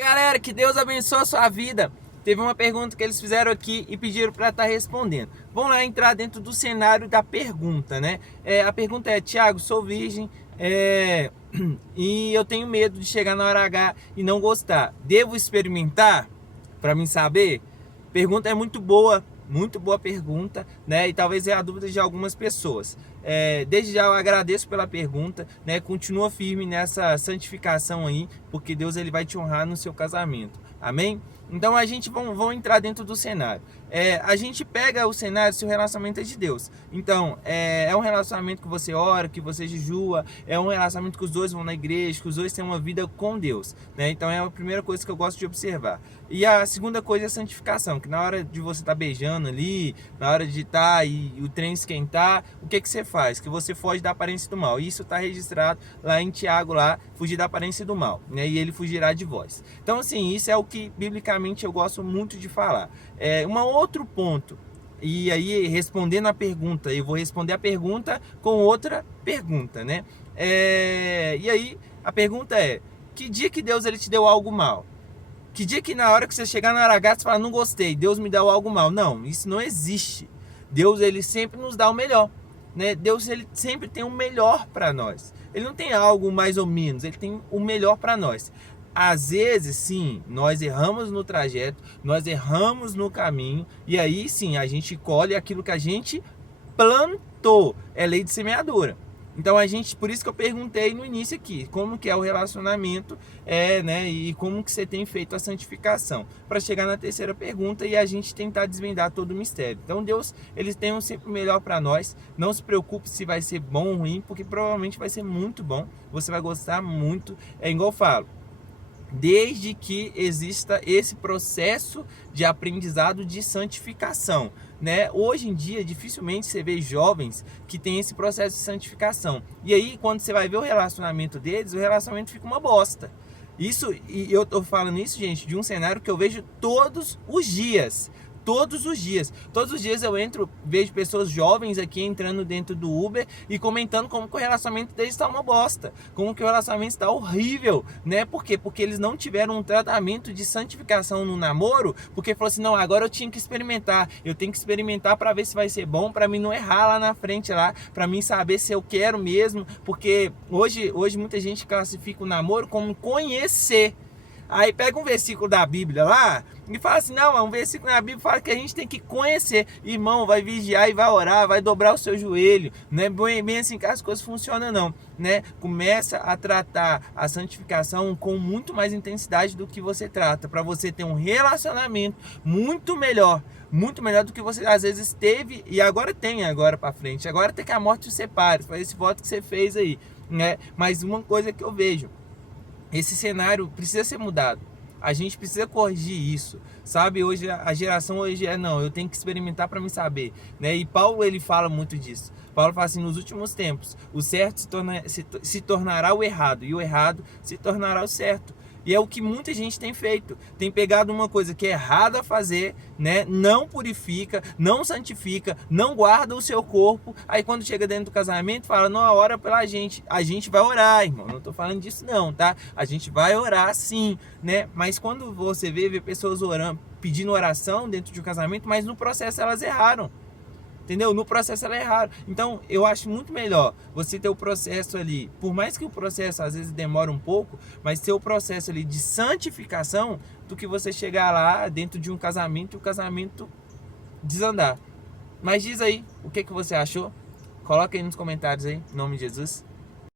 Fala galera, que Deus abençoe a sua vida. Teve uma pergunta que eles fizeram aqui e pediram para estar respondendo. Vamos lá entrar dentro do cenário da pergunta, né? A pergunta é: Tiago, sou virgem e eu tenho medo de chegar na hora H e não gostar. Devo experimentar para mim saber? Pergunta é muito boa pergunta, né? E talvez é a dúvida de algumas pessoas. Desde já eu agradeço pela pergunta, né? Continua firme nessa santificação aí, porque Deus ele vai te honrar no seu casamento. Amém? Então a gente vamos entrar dentro do cenário. A gente pega o cenário se o relacionamento é de Deus. Então é um relacionamento que você ora, que você jejua, é um relacionamento que os dois vão na igreja, que os dois têm uma vida com Deus, né? Então é a primeira coisa que eu gosto de observar. E a segunda coisa é a santificação, que na hora de você estar beijando ali, na hora de estar e o trem esquentar, o que você faz? Que você foge da aparência do mal. Isso está registrado lá em Tiago, lá, fugir da aparência do mal, né? E ele fugirá de vós. Então assim, isso é o que biblicamente eu gosto muito de falar. Um outro ponto, e aí respondendo a pergunta, eu vou responder a pergunta com outra pergunta, né? E aí a pergunta é: que dia que Deus ele te deu algo mal? Que dia que na hora que você chegar na hora H você fala, não gostei, Deus me deu algo mal? Não, isso não existe. Deus ele sempre nos dá o melhor, né? Deus ele sempre tem o melhor para nós. Ele não tem algo mais ou menos, ele tem o melhor para nós. Às vezes, sim, nós erramos no trajeto, nós erramos no caminho, e aí sim, a gente colhe aquilo que a gente plantou. É lei de semeadura. Então por isso que eu perguntei no início aqui, como que é o relacionamento, né? E como que você tem feito a santificação, para chegar na terceira pergunta e a gente tentar desvendar todo o mistério. Então Deus, ele tem sempre o melhor para nós. Não se preocupe se vai ser bom ou ruim, porque provavelmente vai ser muito bom. Você vai gostar muito. É igual eu falo, desde que exista esse processo de aprendizado de santificação, né? Hoje em dia dificilmente você vê jovens que têm esse processo de santificação, e aí quando você vai ver o relacionamento deles, o relacionamento fica uma bosta. Isso, e eu tô falando isso, gente, de um cenário que eu vejo todos os dias. Todos os dias eu vejo pessoas jovens aqui entrando dentro do Uber e comentando como que o relacionamento deles está uma bosta, como que o relacionamento está horrível, né? Por quê? Porque eles não tiveram um tratamento de santificação no namoro, porque falou assim, não, agora eu tinha que experimentar, eu tenho que experimentar para ver se vai ser bom, para mim não errar lá na frente, lá, para mim saber se eu quero mesmo, porque hoje muita gente classifica o namoro como conhecer. Aí pega um versículo da Bíblia lá e fala assim, não, um versículo na Bíblia fala que a gente tem que conhecer. Irmão, vai vigiar e vai orar, vai dobrar o seu joelho. Não é bem assim que as coisas funcionam não, né? Começa a tratar a santificação com muito mais intensidade do que você trata, para você ter um relacionamento muito melhor do que você às vezes teve e agora tem agora para frente. Agora tem que a morte te separe, foi esse voto que você fez aí, né? Mas uma coisa que eu vejo, esse cenário precisa ser mudado. A gente precisa corrigir isso, sabe? Hoje a geração não, eu tenho que experimentar para me saber, né? E Paulo ele fala muito disso. Paulo fala assim, nos últimos tempos, o certo se tornará o errado e o errado se tornará o certo. E é o que muita gente tem feito. Tem pegado uma coisa que é errada a fazer, né? Não purifica, não santifica, não guarda o seu corpo. Aí quando chega dentro do casamento, fala, não, ora pela gente. A gente vai orar, irmão. Não tô falando disso não, tá? A gente vai orar sim, né? Mas quando você vê pessoas orando, pedindo oração dentro de um casamento, mas no processo elas erraram. Entendeu? No processo ela é raro. Então eu acho muito melhor você ter o processo ali, por mais que o processo às vezes demore um pouco, mas ter o processo ali de santificação, do que você chegar lá dentro de um casamento e o casamento desandar. Mas diz aí, o que você achou? Coloca aí nos comentários aí, em nome de Jesus.